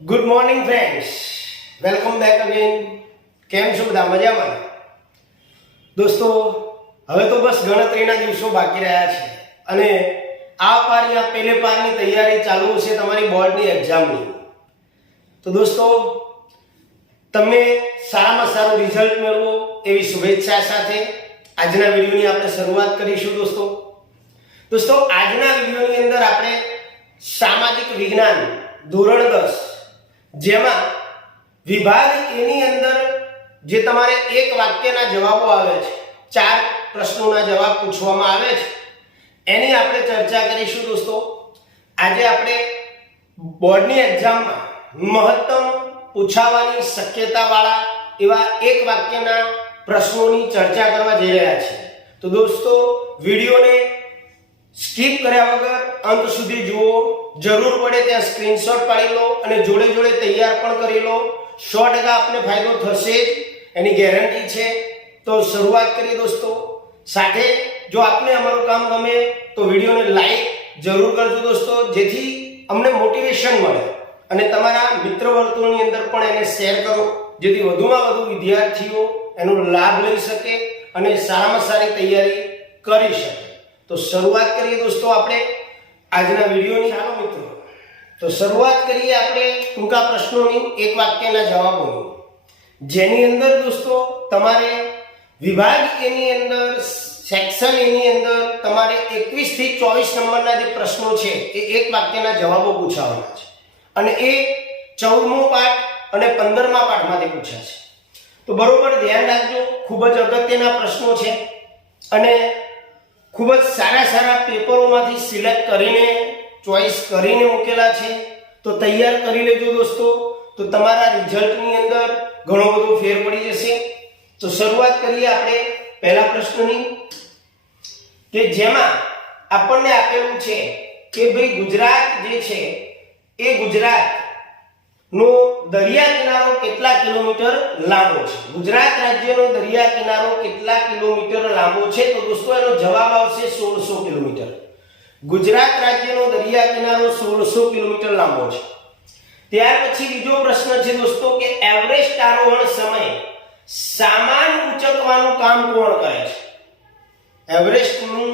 Good morning friends, welcome back again. કેમ છો બધા? મજામાં? દોસ્તો, હવે તો બસ ગણતરીના દિવસો બાકી રહ્યા છે અને આ પારીના પહેલે પારની તૈયારી ચાલુ છે તમારી બોર્ડની એક્ઝામની. તો દોસ્તો, તમે સારામાં સારું રિઝલ્ટ મેળવો એવી શુભેચ્છા સાથે આજના વિડીયોની આપણે શરૂઆત કરીશું. દોસ્તો આજના વિડીયોની અંદર આપણે સામાજિક વિજ્ઞાન ધોરણ 10 જેમાં વિભાગ એની અંદર જે તમારે એક વાક્યના જવાબો આવે છે, 4 પ્રશ્નોના જવાબ પૂછવામાં આવે છે, એની આપણે ચર્ચા કરીશું. દોસ્તો, આજે આપણે બોર્ડની એક્ઝામમાં મહત્તમ પૂછાવાની શક્યતાવાળા એવા એક વાક્યના પ્રશ્નોની ચર્ચા કરવા જઈ રહ્યા છીએ. તો દોસ્તો, વિડીયોને સ્કીપ કર્યા વગર અંત સુધી જુઓ. જરૂર પડે ત્યાં સ્ક્રીનશોટ પાડી લો અને જોડે જોડે તૈયાર પણ કરી લો. 100% આપને ફાયદો થશે જ, એની ગેરંટી છે. તો શરૂઆત કરીએ દોસ્તો. સાથે જો આપને અમારું કામ ગમે તો વિડીયોને લાઈક જરૂર કરજો દોસ્તો, જેથી અમને મોટિવેશન મળે અને તમારા મિત્ર વર્તુળની અંદર પણ એને શેર કરો, જેથી વધુમાં વધુ વિદ્યાર્થીઓ એનો લાભ લઈ શકે અને સારામાં સારી તૈયારી કરી શકે. તો શરૂઆત કરીએ દોસ્તો આપણે આજના વિડીયોની. ચાલો મિત્રો, તો શરૂઆત કરીએ આપણે ટૂંકા પ્રશ્નોની, એક વાક્યના જવાબોની, જેની અંદર દોસ્તો તમારે વિભાગ એની અંદર સેક્શન એની અંદર તમારે 21 થી 24 નંબરના જે પ્રશ્નો છે એ એક વાક્યના જવાબો પૂછાવાના છે અને એ 14મો પાઠ અને 15મા પાઠમાંથી પૂછાશે. તો બરોબર ધ્યાન રાખજો, ખૂબ જ અગત્યના પ્રશ્નો છે અને ખૂબ જ સારા પેપરોમાંથી સિલેક્ટ કરીને ચોઈસ કરીને મૂકેલા છે. તો તૈયાર કરી લેજો દોસ્તો, તો તમારા રિઝલ્ટની અંદર ઘણો બધો ફેર પડી જશે. તો શરૂઆત કરીએ આપણે પહેલા પ્રશ્નની, કે જેમાં આપણને આપેલું છે કે ભાઈ ગુજરાત જે છે એ ગુજરાતનો દરિયા કિનારો કેટલા કિલોમીટર લાંબો છે? ગુજરાત રાજ્યનો દરિયા કિનારો કેટલા કિલોમીટર લાંબો છે? તો દોસ્તો એનો જવાબ આવશે 1600 કિલોમીટર. ગુજરાત રાજ્યનો દરિયા કિનારો 1600 કિલોમીટર લાંબો છે. ત્યાર પછી બીજો પ્રશ્ન છે દોસ્તો કે એવરેસ્ટ આરોહણ સમયે સામાન ઉંચકવાનું કામ કોણ કરે છે? એવરેસ્ટનું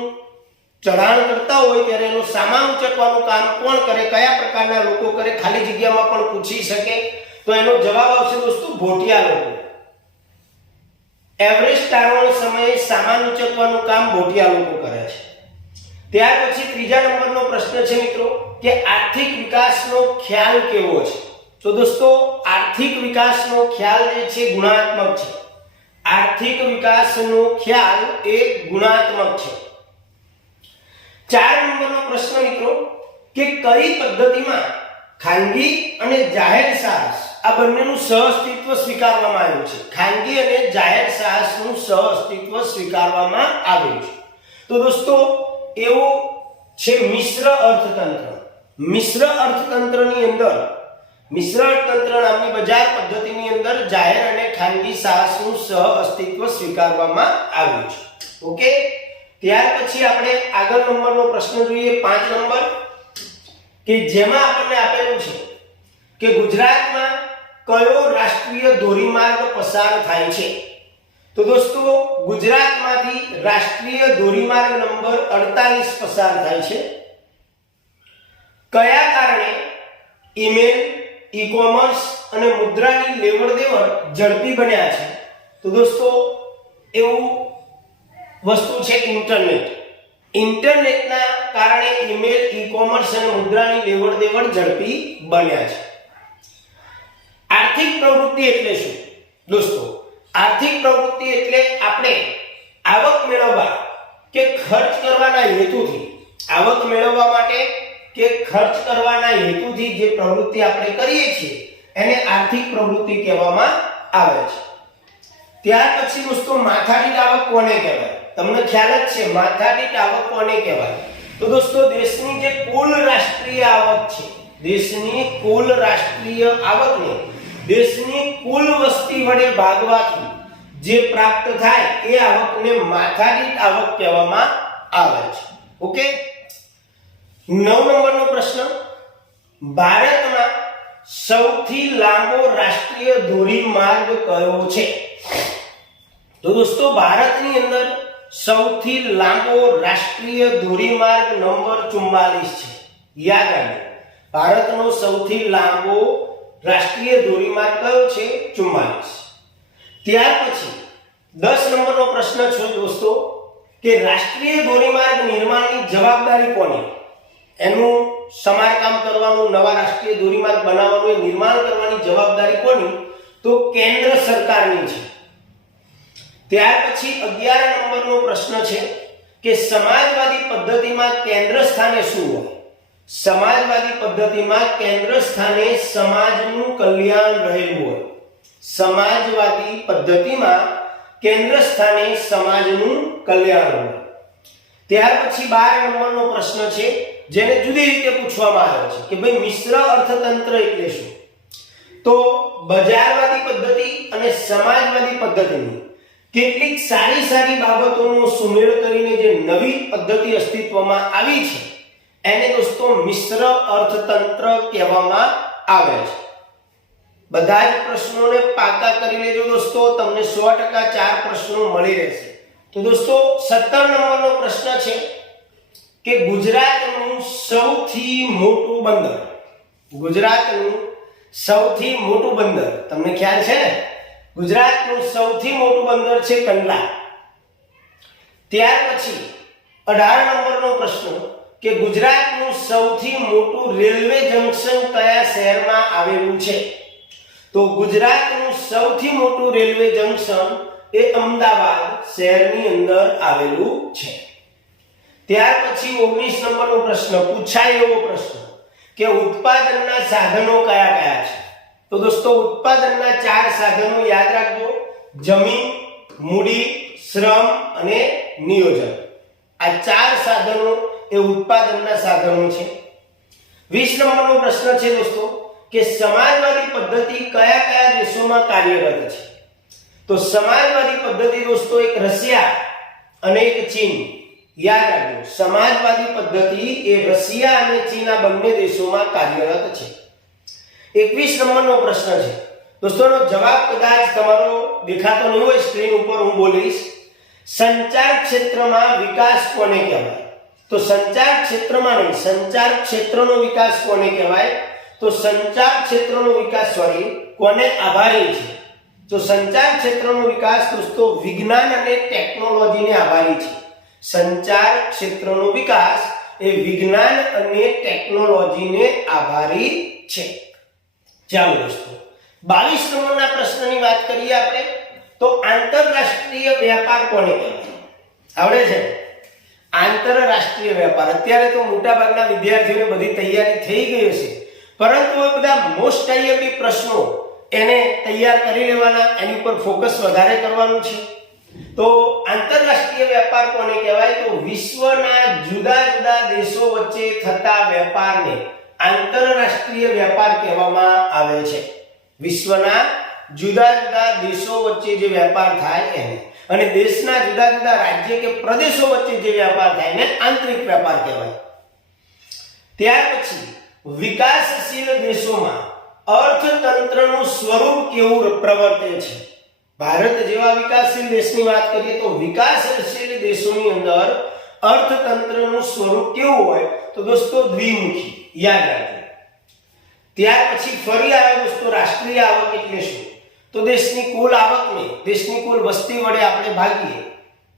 ચઢાણ કરતા હોય ત્યારે એનું સામાન ઉંચકવાનું કામ કોણ કરે? કયા પ્રકારના લોકો કરે? ખાલી જગ્યામાં પણ પૂછી શકે. તો એનો જવાબ આવશે દોસ્તો ભોટિયા લોકો. એવરેસ્ટ આરોહણ સમયે સામાન ઉંચકવાનું કામ ભોટિયા લોકો કરે છે. ત્યાર પછી ત્રીજા નંબરનો પ્રશ્ન છે મિત્રો કે આર્થિક વિકાસનો ખ્યાલ કેવો છે? તો દોસ્તો આર્થિક વિકાસનો ખ્યાલ જે છે ગુણાત્મક છે. આર્થિક વિકાસનો ખ્યાલ એ ગુણાત્મક છે. 4 નંબરનો પ્રશ્ન મિત્રો કે કઈ પદ્ધતિમાં ખાનગી અને જાહેર સાહસ આ બંનેનું સહઅસ્તિત્વ સ્વીકારવામાં આવ્યું છે? ખાનગી અને જાહેર સાહસનું સહઅસ્તિત્વ સ્વીકારવામાં આવ્યું છે. તો દોસ્તો એવું છે મિશ્ર અર્થતંત્ર. મિશ્ર અર્થતંત્રની અંદર, મિશ્ર અર્થતંત્ર નામની બજાર પદ્ધતિની અંદર જાહેર અને ખાનગી સાહસનું સહઅસ્તિત્વ સ્વીકારવામાં આવ્યું છે. ઓકે, ત્યાર પછી આપણે આગળ નંબરનો પ્રશ્ન જોઈએ, 5 નંબર, કે જેમાં આપણને આપેલું છે કે ગુજરાતમાં કયો રાષ્ટ્રીય ધોરીમાર્ગ પસાર થાય છે? તો દોસ્તો ગુજરાતમાંથી રાષ્ટ્રીય ધોરીમાર્ગ નંબર 48 પસાર થાય છે. કયા કારણે ઈમેલ, ઈ-કોમર્સ અને મુદ્રાની લેવડ-દેવડ ઝડપી બન્યા છે? તો દોસ્તો એવું વસ્તુ છે ઇન્ટરનેટ. ઇન્ટરનેટના કારણે ઈમેલ, ઈ-કોમર્સ અને મુદ્રાની લેવડ-દેવડ ઝડપી બન્યા છે. આર્થિક પ્રવૃત્તિ એટલે શું? દોસ્તો આર્થિક પ્રવૃત્તિ એટલે આપણે આવક મેળવવા કે ખર્ચ કરવાના હેતુથી, આવક મેળવવા માટે કે ખર્ચ કરવાના હેતુથી જે પ્રવૃત્તિ આપણે કરીએ છીએ એને આર્થિક પ્રવૃત્તિ કહેવામાં આવે છે. ત્યાર પછી દોસ્તો માથાદીઠ આવક કોને કહેવાય? તમને ખ્યાલ જ છે માથાદીઠ આવક કોને કહેવાય? તો દોસ્તો દેશની જે કુલ રાષ્ટ્રીય આવક છે, દેશની કુલ રાષ્ટ્રીય આવકને દેશની કુલ વસ્તી વડે ભાગવાથી જે પ્રાપ્ત થાય એ આવકને માથાદીઠ આવક કહેવામાં આવે છે. ઓકે, 9 નંબરનો પ્રશ્ન, ભારતમાં સૌથી લાંબો રાષ્ટ્રીય ધોરીમાર્ગ કયો છે? તો દોસ્તો ભારતની અંદર સૌથી લાંબો રાષ્ટ્રીય ધોરીમાર્ગ નંબર 44 છે. યાદ રાખજો, ભારતનો સૌથી લાંબો રાષ્ટ્રીય ધોરીમાર્ગ કયો છે? 44. ત્યાર પછી 10 નંબરનો પ્રશ્ન છે દોસ્તો કે રાષ્ટ્રીય ધોરીમાર્ગ નિર્માણની જવાબદારી કોની? એનું સમારકામ કરવાનું, નવા રાષ્ટ્રીય ધોરીમાર્ગ બનાવવાનું, નિર્માણ કરવાની જવાબદારી કોની? તો કેન્દ્ર સરકારની છે. ત્યાર પછી 11 નંબરનો પ્રશ્ન છે કે સમાજવાદી પદ્ધતિમાં કેન્દ્ર સ્થાને શું હોય? સમાજવાદી પદ્ધતિમાં કેન્દ્ર સ્થાને સમાજનું કલ્યાણ રહેલું હોય. સમાજવાદી પદ્ધતિમાં કેન્દ્ર સ્થાને સમાજનું કલ્યાણ હોય. ત્યાર પછી 12 નંબરનો પ્રશ્ન છે જેને જુદી રીતે પૂછવામાં આવ્યો છે કે ભાઈ મિશ્ર અર્થતંત્ર એટલે શું? તો બજારવાદી પદ્ધતિ અને સમાજવાદી પદ્ધતિની કેટલીક સારી બાબતોનો સુમેળ કરીને જે નવી પદ્ધતિ અસ્તિત્વમાં આવી છે એને દોસ્તો મિશ્ર અર્થતંત્ર કહેવામાં આવે છે. બધા જ પ્રશ્નોને પાકા કરી લેજો દોસ્તો, તમને 100% 4 પ્રશ્નો મળી રહેશે. તો દોસ્તો 17 નંબરનો પ્રશ્ન છે કે ગુજરાતનું સૌથી મોટું બંદર. ગુજરાતનું સૌથી મોટું બંદર તમને ખ્યાલ છે ને? ગુજરાતનું સૌથી મોટું બંદર છે કંડલા. ત્યાર પછી 18 નંબરનો પ્રશ્ન કે ગુજરાતનું સૌથી મોટું રેલવે જંકશન કયા શહેરમાં આવેલું છે? તો ગુજરાતનું સૌથી મોટું રેલવે જંકશન એ અમદાવાદ શહેરની અંદર આવેલું છે. ત્યાર પછી 19 નંબરનો પ્રશ્ન પૂછાય એવો પ્રશ્ન કે ઉત્પાદનના સાધનો કયા કયા છે? તો દોસ્તો ઉત્પાદનના 4 સાધનો યાદ રાખજો: જમીન, મૂડી, શ્રમ અને નિયોજન. આ 4 સાધનો એ ઉત્પાદનના સાધનો છે. 20 નંબરનો પ્રશ્ન છે દોસ્તો કે સમાજવાદી પદ્ધતિ કયા દેશોમાં કાર્યરત છે? તો સમાજવાદી પદ્ધતિ દોસ્તો એક રશિયા અને એક ચીન. યાદ રાખજો, સમાજવાદી પદ્ધતિ એ રશિયા અને ચીન આ બંને દેશોમાં કાર્યરત છે. 21 નંબરનો પ્રશ્ન છે દોસ્તોનો જવાબ કદાચ તમારો દેખાતો નહીં હોય, સ્ક્રીન ઉપર હું બોલીશ. સંચાર ક્ષેત્રમાં વિકાસ કોને કહેવાય? તો સંચાર ક્ષેત્રમાં નહીં, સંચાર ક્ષેત્રનો વિકાસ કોને કહેવાય? તો સંચાર ક્ષેત્રનો વિકાસ કોને આભારી છે? તો સંચાર ક્ષેત્રનો વિકાસ દોસ્તો વિજ્ઞાન અને ટેકનોલોજીને આભારી છે. સંચાર ક્ષેત્રનો વિકાસ એ વિજ્ઞાન અને ટેકનોલોજીને આભારી છે. ચાલો દોસ્તો 22 નંબરના પ્રશ્નની વાત કરીએ આપણે. તો આંતરરાષ્ટ્રીય વેપાર કોને કહેવાય? આવડે છે? આંતરરાષ્ટ્રીય વેપાર. અત્યારે તો મોટાભાગના વિદ્યાર્થીઓને બધી તૈયારી થઈ ગઈ હશે, પરંતુ એ બધા મોસ્ટ આઈએમપી પ્રશ્નો એને તૈયાર કરી લેવાના, એની ઉપર ફોકસ વધારે કરવાનું છે. તો આંતરરાષ્ટ્રીય વેપાર કોને કહેવાય? તો વિશ્વના જુદા જુદા દેશો વચ્ચે થતા વેપારને આંતરરાષ્ટ્રીય વેપાર કહેવામાં આવે છે. વિશ્વના જુદા જુદા દેશો વચ્ચે જે વેપાર થાય એને, અને દેશના જુદા જુદા રાજ્ય કે પ્રદેશો વચ્ચે જે વેપાર થાય એને આંતરિક વેપાર કહેવાય. ત્યાર પછી વિકાસશીલ દેશોમાં અર્થતંત્રનું સ્વરૂપ કેવું પ્રવર્તે છે? ભારત જેવા વિકાસશીલ દેશની વાત કરીએ તો વિકાસશીલ દેશોની અંદર અર્થતંત્રનું સ્વરૂપ કેવું હોય? તો દોસ્તો દ્વિમુખી. યાદ રાખજો. ત્યાર પછી ફરી આવે દોસ્તો રાષ્ટ્રીય આવક એટલે શું? તો દેશની કુલ આવકને દેશની કુલ વસ્તી વડે આપણે ભાગીએ.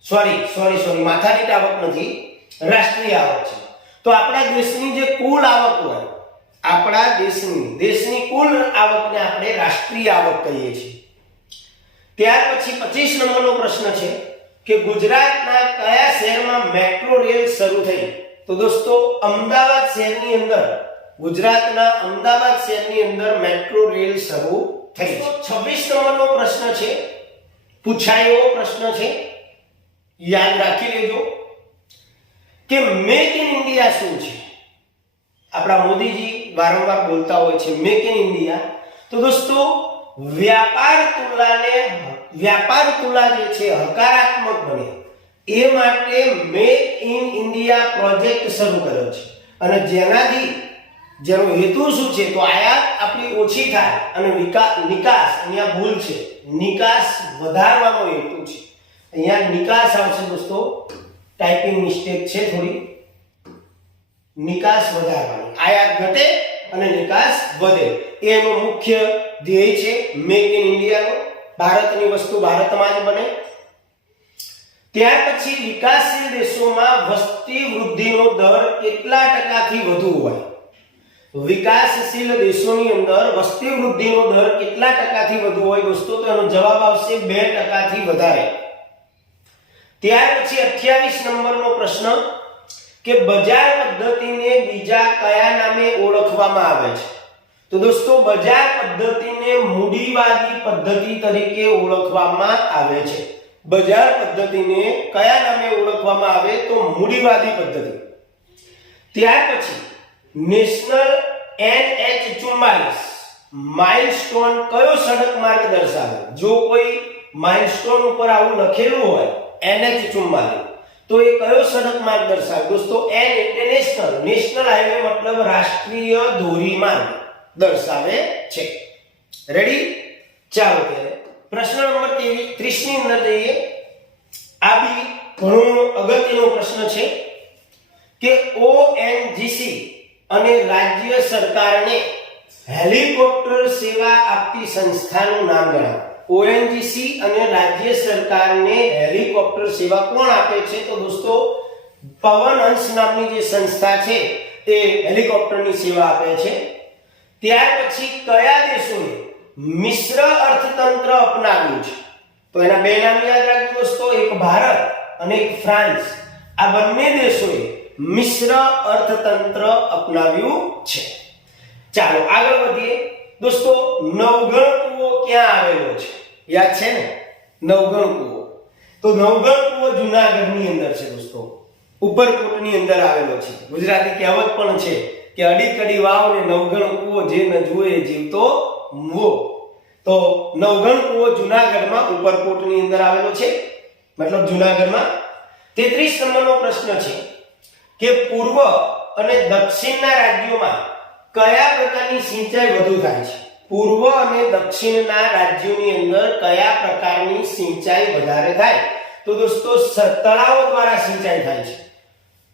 સોરી માથાદીઠ આવક નથી, રાષ્ટ્રીય આવક છે. તો આપણા દેશની જે કુલ આવક હોય, આપણા દેશની કુલ આવકને આપણે રાષ્ટ્રીય આવક કહીએ છીએ. ત્યાર પછી 25 નંબરનો પ્રશ્ન છે કે ગુજરાતના કયા શહેરમાં મેટ્રો રેલ શરૂ થઈ? તો દોસ્તો અમદાવાદ શહેરની અંદર, ગુજરાતના અમદાવાદ શહેરની અંદર મેટ્રો રેલ શરૂ થઈ. 26 નંબરનો પ્રશ્ન છે, પૂછાયેલો પ્રશ્ન છે, યાદ રાખી લેજો કે મેક ઇન ઇન્ડિયા શું છે? આપણા મોદીજી વારંવાર બોલતા હોય છે મેક ઇન ઇન્ડિયા. તો દોસ્તો વ્યાપાર તુલા જે છે હકારાત્મક બને એ માટે મેક ઇન ઇન્ડિયા પ્રોજેક્ટ શરૂ કર્યો છે, અને જેનાથી જેનો હેતુ શું છે? તો આયાત આપણી ઓછી થાય અને નિકાસ, અહીંયા ભૂલ છે, નિકાસ વધારવાનો હેતુ છે. અહીંયા નિકાસ આવશે દોસ્તો, ટાઈપિંગ મિસ્ટેક છે થોડી. નિકાસ વધારવાની, આયાત ઘટે અને નિકાસ વધે, એ એનો મુખ્ય ધ્યેય છે મેક ઇન ઇન્ડિયાનો. ભારતની વસ્તુ ભારતમાં જ બને. ત્યાર પછી વિકાસશીલ દેશોમાં વસ્તી વૃદ્ધિનો દર કેટલા ટકાથી વધુ હોય? વિકાસશીલ દેશોની અંદર વસ્તી વૃદ્ધિનો દર કેટલા ટકાથી વધુ હોય દોસ્તો? તો એનો જવાબ આવશે 2% વધારે. ત્યાર પછી 28 નંબરનો પ્રશ્ન કે બજાર પદ્ધતિને બીજા કયા નામે ઓળખવામાં આવે છે? તો દોસ્તો બજાર પદ્ધતિને મૂડીવાદી પદ્ધતિ તરીકે ઓળખવામાં આવે છે. બજાર પદ્ધતિને કયા નામે ઓળખવામાં આવે? તો મૂડીવાદી પદ્ધતિ. ત્યાર પછી નેશનલ NH44 માઇલસ્ટોન કયો સડક માર્ગ દર્શાવે? જો કોઈ માઇલસ્ટોન ઉપર આવું લખેલું હોય NH44 તો એ કયો સડક માર્ગ દર્શાવે? દોસ્તો N એટલે નેશનલ હાઈવે મતલબ રાષ્ટ્રીય ધોરીમાર્ગ દર્શાવે છે. રેડી? ચાલો ત્યારે પ્રશ્ન નંબર 30 ની અંદર જઈએ. આ બી ઘણો અગત્યનો પ્રશ્ન છે કે ONGC અને રાજ્ય સરકારને હેલિકોપ્ટર સેવા આપતી સંસ્થાનું નામ જણાવો. ONGC અને રાજ્ય સરકારને હેલિકોપ્ટર સેવા કોણ આપે છે? તો દોસ્તો પવનહંસ નામની જે સંસ્થા છે તે હેલિકોપ્ટરની સેવા આપે છે. ત્યાર પછી કયા દેશોએ મિશ્ર અર્થતંત્ર અપનાવ્યું છે? તો એના બે નામ યાદ રાખજો દોસ્તો, એક ભારત અને એક ફ્રાન્સ. આ બંને દેશોએ મિશ્ર અર્થતંત્ર અપનાવ્યું છે. ચાલો આગળ વધીએ દોસ્તો. નવગણ કૂવો ક્યાં આવેલો છે? યાદ છે ને નવગણ કૂવો? તો નવગણ કૂવો જૂનાગઢની અંદર છે દોસ્તો, ઉપરકોટની અંદર આવેલો છે. ગુજરાતી કહેવત પણ છે કે અડી કડી વાવ ને નવગણ કૂવો, જે ન જુએ જીવતો મૂવો. તો નવગણ કૂવો જૂનાગઢમાં ઉપરકોટની અંદર આવેલો છે, મતલબ જૂનાગઢમાં. 33 નંબરનો પ્રશ્ન છે કે પૂર્વ અને દક્ષિણના રાજ્યોમાં કયા પ્રકારની સિંચાઈ વધુ થાય છે? પૂર્વ અને દક્ષિણના રાજ્યોની અંદર કયા પ્રકારની સિંચાઈ વધારે થાય? તો દોસ્તો તળાવો દ્વારા સિંચાઈ થાય છે.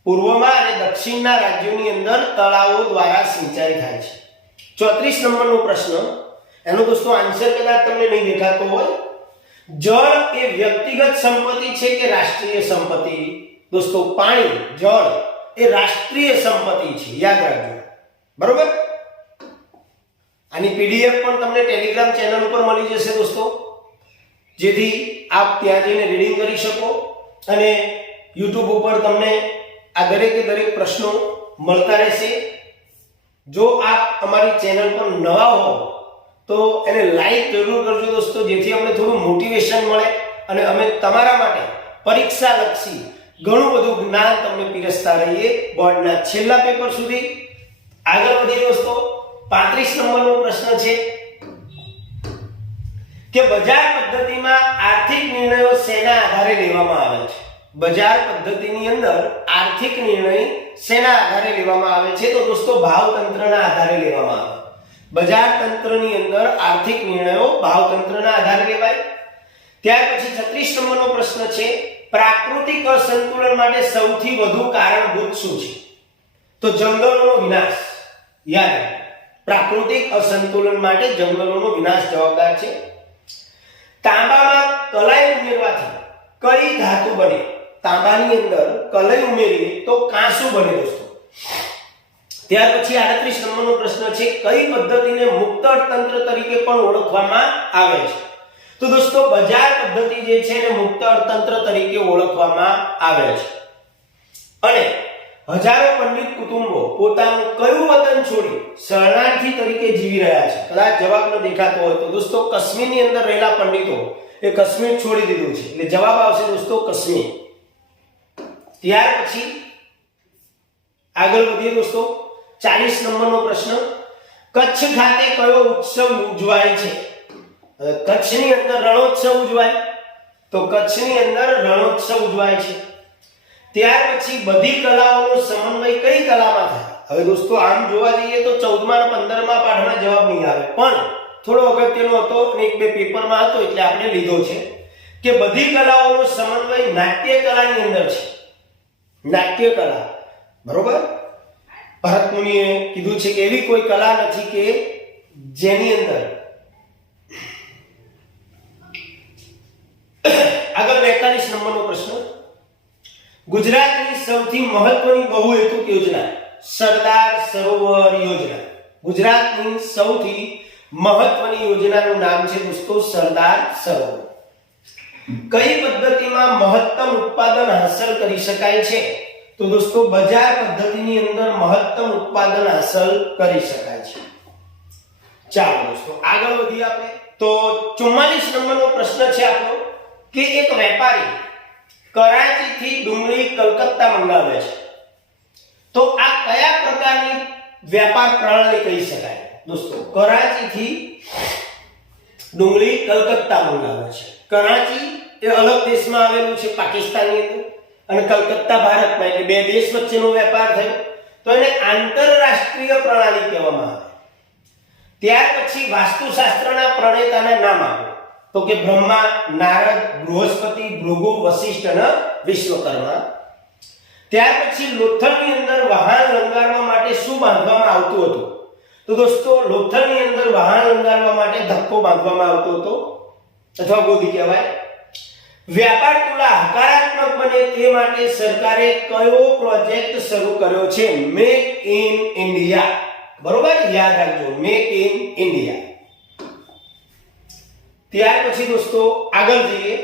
પૂર્વમાં અને દક્ષિણના રાજ્યોની અંદર તળાવો દ્વારા સિંચાઈ થાય છે. 34 નંબરનો પ્રશ્ન, એનો દોસ્તો આન્સર કદાચ તમને નહીં દેખાતો હોય. જળ એ વ્યક્તિગત સંપત્તિ છે કે રાષ્ટ્રીય સંપત્તિ? દોસ્તો પાણી, જળ એ રાષ્ટ્રીય સંપત્તિ છે, યાદ રાખજો. બરોબર? આની PDF પણ તમને ટેલિગ્રામ ચેનલ ઉપર મળી જશે દોસ્તો, જેથી આપ ત્યાં જઈને રીડિંગ કરી શકો અને YouTube ઉપર તમને આ દરેકે દરેક પ્રશ્નો મળતા રહેશે. જો આપ અમારી ચેનલ પર નવા હો તો એને લાઈક જરૂર કરજો દોસ્તો, જેથી અમને થોડું મોટિવેશન મળે અને અમે તમારા માટે પરીક્ષા લક્ષી ઘણું બધું જ્ઞાન તમને પીરસતા રહીએ બોર્ડના છેલ્લા પેપર સુધી. આગળ વધીએ દોસ્તો. 35 નંબરનો પ્રશ્ન છે કે બજાર પદ્ધતિમાં આર્થિક નિર્ણયો શેના આધારે લેવામાં આવે છે? બજાર પદ્ધતિની અંદર આર્થિક નિર્ણય શેના આધારે લેવામાં આવે છે? તો દોસ્તો ભાવતંત્રના આધારે લેવામાં આવે. બજાર તંત્રની અંદર આર્થિક નિર્ણયો ભાવતંત્રના આધારે લેવાય. ત્યાર પછી 36 નંબરનો પ્રશ્ન છે પ્રાકૃતિક અસંતુલન માટે સૌથી વધુ કારણભૂત શું છે? તો જંગલોનો વિનાશ. યાદ રાખો, પ્રાકૃતિક અસંતુલન માટે જંગલોનો વિનાશ જવાબદાર છે. તાંબામાં કલાઈ ઉમેરવાથી કઈ ધાતુ બને? તાંબાની અંદર કલાઈ ઉમેરીએ તો કાંસુ બને દોસ્તો. ત્યાર પછી 38 નંબરનો પ્રશ્ન છે કઈ પદ્ધતિને મુક્ત અર્થતંત્ર તરીકે પણ ઓળખવામાં આવે છે? તો દોસ્તો બજાર પદ્ધતિ જે છે એને મુક્ત અર્થતંત્ર તરીકે ઓળખવામાં આવે છે. અને હજારો પંડિત કુટુંબો પોતાનું કયું વતન છોડી શરણાર્થી તરીકે જીવી રહ્યા છે? કદાચ જવાબ ન દેખાતો હોય તો દોસ્તો કાશ્મીરની અંદર રહેલા પંડિતો એ કાશ્મીર છોડી દીધું છે, એટલે જવાબ આવશે દોસ્તો કાશ્મીર. ત્યાર પછી આગળ વધીએ દોસ્તો. 40 નંબરનો પ્રશ્ન કચ્છ ખાતે કયો ઉત્સવ ઉજવાય છે? કચ્છની અંદર રણોત્સવ ઉજવાય, તો કચ્છની અંદર રણોત્સવ ઉજવાય છે. ત્યાર પછી બધી કલાઓનો સમન્વય કઈ કલામાં થાય? હવે દોસ્તો આમ જોવા જઈએ તો 14મા અને 15મા પાઠમાં જવાબ નહીં આવે, પણ થોડો અગત્યનો હતો અને એક બે પેપરમાં હતો એટલે આપણે લીધો છે કે બધી કલાઓનો સમન્વય નાટ્ય કલાની અંદર છે. નાટ્ય કલા, બરોબર. ભરત મુનિએ કીધું છે કે એવી કોઈ કલા નથી કે જેની અંદર આગળ 42 નંબરનો પ્રશ્ન. ગુજરાતની સૌથી મહત્વની બહુહેતુક યોજના સરદાર સરોવર યોજના. ગુજરાતની સૌથી મહત્વની યોજનાનું નામ છે દોસ્તો સરદાર સરોવર. કઈ પદ્ધતિમાં મહત્તમ ઉત્પાદન હાંસલ કરી શકાય છે? તો દોસ્તો બજાર પદ્ધતિની અંદર મહત્તમ ઉત્પાદન હાંસલ કરી શકાય છે. ચાલો દોસ્તો આગળ વધીએ આપણે. તો 44 નંબરનો પ્રશ્ન છે આપણો કે એક વેપારી કરાચીથી ડુંગળી કલકત્તા મંગાવે છે, તો આ કયા પ્રકારની વ્યાપાર પ્રણાલી કહી શકાય? દોસ્તો કરાચીથી ડુંગળી કલકત્તા મંગાવે છે. કરાચી એ અલગ દેશમાં આવેલું છે પાકિસ્તાનની અંદર, અને કલકત્તા ભારતમાં, એટલે બે દેશ વચ્ચેનો વેપાર થયો, તો એને આંતરરાષ્ટ્રીય પ્રણાલી કહેવામાં આવે. ત્યાર પછી વાસ્તુશાસ્ત્રના પ્રણેતાના નામ આપો. તો કે બ્રહ્મા, નારદ, બૃહસ્પતિ, ભૃગુ, વશિષ્ઠ અને વિશ્વકર્મા. ત્યાર પછી લોથલની અંદર વાહન લંગારવા માટે શું બાંધવામાં આવતું હતું? તો દોસ્તો લોથલની અંદર વાહન લંગારવા માટે ધક્કો બાંધવામાં આવતો હતો અથવા ગોદી કહેવાય. વ્યાપાર તુલા હકારાત્મક બને તે માટે સરકારે કયો પ્રોજેક્ટ શરૂ કર્યો છે? Make in India. બરોબર, યાદ રાખજો, મેક ઇન ઇન્ડિયા. ત્યાર પછી દોસ્તો આગળ જઈએ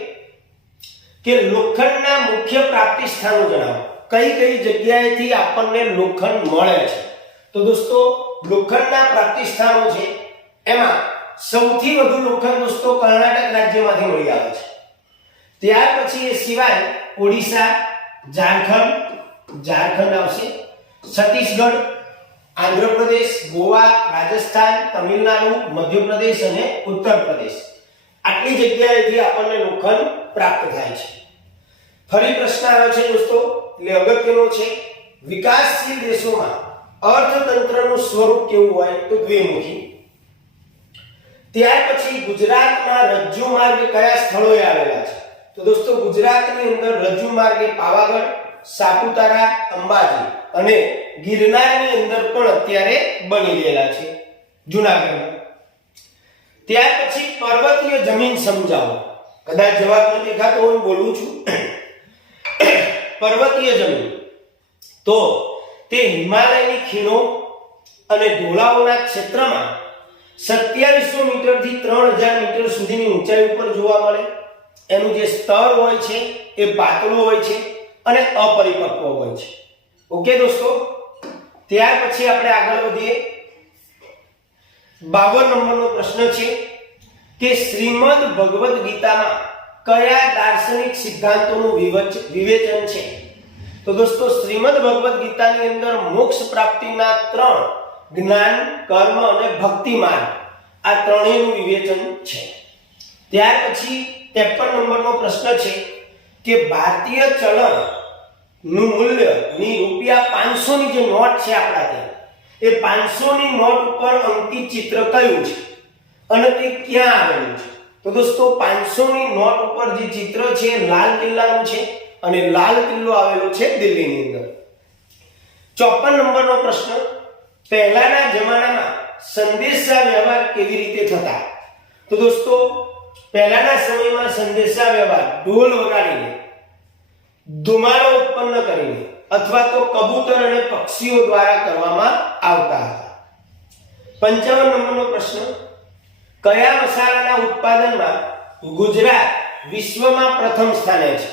કે લોખંડના મુખ્ય પ્રાપ્તિ સ્થાનો જણાવો. કઈ કઈ જગ્યાએથી આપણને લોખંડ મળે છે? તો દોસ્તો લોખંડના પ્રાપ્તિ સ્થાનો છે એમાં સૌથી વધુ લોખંડ દોસ્તો કર્ણાટક રાજ્યમાંથી મળી આવે છે. ત્યાર પછી એ સિવાય ઓડિશા, ઝારખંડ આવશે, છત્તીસગઢ, આંધ્રપ્રદેશ, ગોવા, રાજસ્થાન, તમિલનાડુ, મધ્યપ્રદેશ અને ઉત્તર પ્રદેશ. આટલી જગ્યાએથી આપણને લોખંડ પ્રાપ્ત થાય છે. ફરી પ્રશ્ન આવ્યો છે દોસ્તો, એટલે અગત્યનો છે. વિકાસશીલ દેશોમાં અર્થતંત્રનું સ્વરૂપ કેવું હોય? તો દ્વિમુખી. ત્યાર પછી ગુજરાતમાં રજ્જુ માર્ગ કયા સ્થળોએ આવેલા છે? તો દોસ્તો ગુજરાતની અંદર રજ્જુ માર્ગ એ પાવાગઢ, સાપુતારા, અંબાજી અને ગિરનારની અંદર પણ અત્યારે બની રહેલા છે, જૂનાગઢમાં. ત્યાર પછી પર્વતીય જમીન સમજાવો. કદાચ જવાબ ન દેખાતો હું બોલું છું. પર્વતીય જમીન તો તે હિમાલયની ખીણો અને ઢોળાવોના ક્ષેત્રમાં 2700 મીટરથી 3000 મીટર સુધીની ઊંચાઈ ઉપર જોવા મળે. એનું જે સ્તર હોય છે એ પાતળું હોય છે અને અપરિપક્વ હોય છે. ઓકે દોસ્તો, ત્યાર પછી આપણે આગળ વધીએ. 52 નંબરનો પ્રશ્ન છે કે શ્રીમદ ભગવદ ગીતામાં કયા દાર્શનિક સિદ્ધાંતોનું વિવેચન છે? તો દોસ્તો શ્રીમદ ભગવદ ગીતાની અંદર મોક્ષ પ્રાપ્તિના 3 જ્ઞાન, કર્મ અને ભક્તિ માર્ગ, આ ત્રણેયનું વિવેચન છે. ત્યાર પછી 53 નંબરનો પ્રશ્ન છે કે ભારતીય ચલણ નું મૂલ્ય ની ₹500 ની જે નોટ છે આપણા ત્યાં, એ 500 ની નોટ ઉપર અંકિત ચિત્ર કયું છે અને તે ક્યાં આવેલું છે? તો દોસ્તો 500 ની નોટ ઉપર જે ચિત્ર છે લાલ કિલ્લાનું છે અને લાલ કિલ્લો આવેલો છે દિલ્હીની અંદર. 54 નંબરનો પ્રશ્ન, પહેલાના જમાનામાં સંદેશા વ્યવહાર કેવી રીતે થતા? તો દોસ્તો પહેલાના સમયમાં સંદેશા વ્યવહાર ઢોલ વગાડીને, ધુમાડો ઉત્પન્ન કરીને અથવા તો કબૂતર અને પક્ષીઓ દ્વારા કરવામાં આવતા હતા. 55 નંબરનો પ્રશ્ન, કયા મસાલાના ઉત્પાદનમાં ગુજરાત વિશ્વમાં પ્રથમ સ્થાને છે?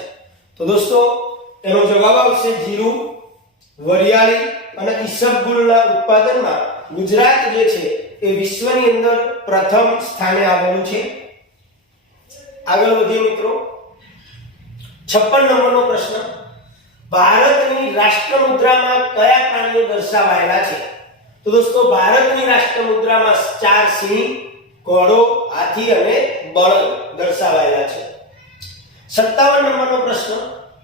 તો દોસ્તો એનો જવાબ આવશે જીરું, વરિયાળી અને ઈસબગુલના ઉત્પાદનમાં ગુજરાત જે છે એ વિશ્વની અંદર પ્રથમ સ્થાને આવેલું છે. આગળ વધીએ મિત્રો. 56 નંબરનો પ્રશ્ન, ભારતની રાષ્ટ્ર મુદ્રામાં કયા પ્રાણીઓ દર્શાવાયેલા છે? તો દોસ્તો ભારતની રાષ્ટ્ર મુદ્રામાં 4 સિંહ, ઘોડો, હાથી અને બળદ દર્શાવાયેલા છે. 57 નંબરનો પ્રશ્ન,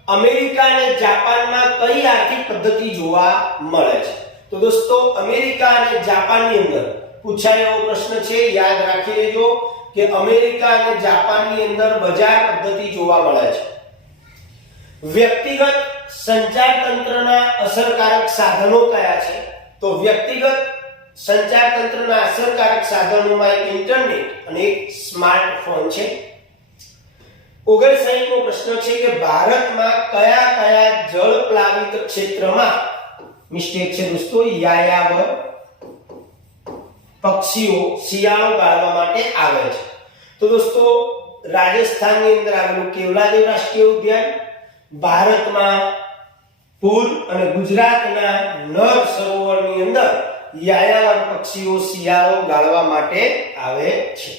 અમેરિકા અને જાપાનમાં કઈ આર્થિક પદ્ધતિ જોવા મળે છે? તો દોસ્તો અમેરિકા અને જાપાનની અંદર પૂછાયેલો એવો પ્રશ્ન છે, યાદ રાખી લેજો કે અમેરિકા અને જાપાનની અંદર બજાર પદ્ધતિ જોવા મળે છે. વ્યક્તિગત સંચાર તંત્રના અસરકારક સાધનો કયા છે? તો વ્યક્તિગત સંચાર તંત્રના અસરકારક સાધનોમાં એક ઇન્ટરનેટ અને એક સ્માર્ટફોન છે. 59મો પ્રશ્ન છે કે ભારતમાં કયા કયા જળ પ્લાવિત ક્ષેત્રમાં મિસ્ટેક છે દોસ્તો યાયાવર પક્ષીઓ શિયાળો ગાળવા માટે આવે છે? તો દોસ્તો રાજસ્થાનની અંદર આવેલું કેવલાદેવ રાષ્ટ્રીય ઉદ્યાન, ભારતમાં પૂર અને ગુજરાતના નર સરોવરની અંદર યાયાવર પક્ષીઓ શિયાળો ગાળવા માટે આવે છે.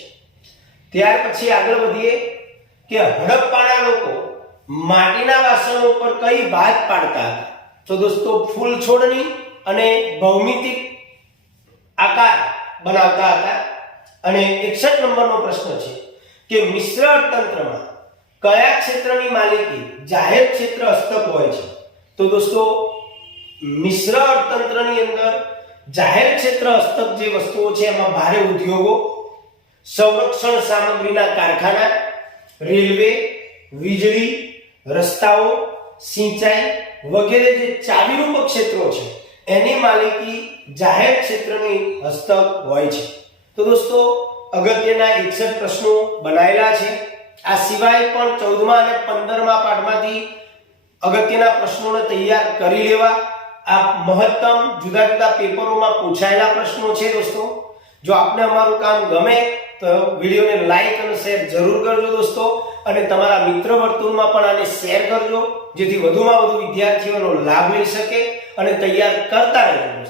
ત્યાર પછી આગળ વધીએ કે હડપ્પાના લોકો માટીના વાસણો પર કઈ ભાત પાડતા હતા? તો દોસ્તો ફૂલ છોડની અને ભૌમિતિક આકાર બનાવતા હતા. અને 61 નંબરનો પ્રશ્ન છે કે મિશ્ર અર્થતંત્રમાં કયા ક્ષેત્રની માલિકી જાહેર ક્ષેત્ર હસ્તક હોય છે? તો દોસ્તો મિશ્ર અર્થતંત્રની અંદર જાહેર ક્ષેત્ર હસ્તક જે વસ્તુઓ છે એમાં ભારે ઉદ્યોગો, સંરક્ષણ સામગ્રીના કારખાના, રેલવે, વીજળી, રસ્તાઓ, સિંચાઈ વગેરે જે ચાવીરૂપ ક્ષેત્રો છે એની માલિકી જાહેર ક્ષેત્રની હસ્તક હોય છે. તો દોસ્તો અગત્યના 61 પ્રશ્નો બનાવેલા છે. આ સિવાય પણ 14મા અને 15મા પાઠમાંથી અગત્યના પ્રશ્નોને તૈયાર કરી લેવા. આ મહત્તમ જુદા જુદા પેપરોમાં પૂછાયેલા પ્રશ્નો છે દોસ્તો. જો આપને અમારું કામ ગમે તો વિડીયોને લાઈક અને શેર જરૂર કરજો દોસ્તો, અને તમારા મિત્ર વર્તુળમાં પણ આને શેર કરજો જેથી વધુમાં વધુ વિદ્યાર્થીઓનો લાભ લઈ શકે અને તૈયાર કરતા રહેજો.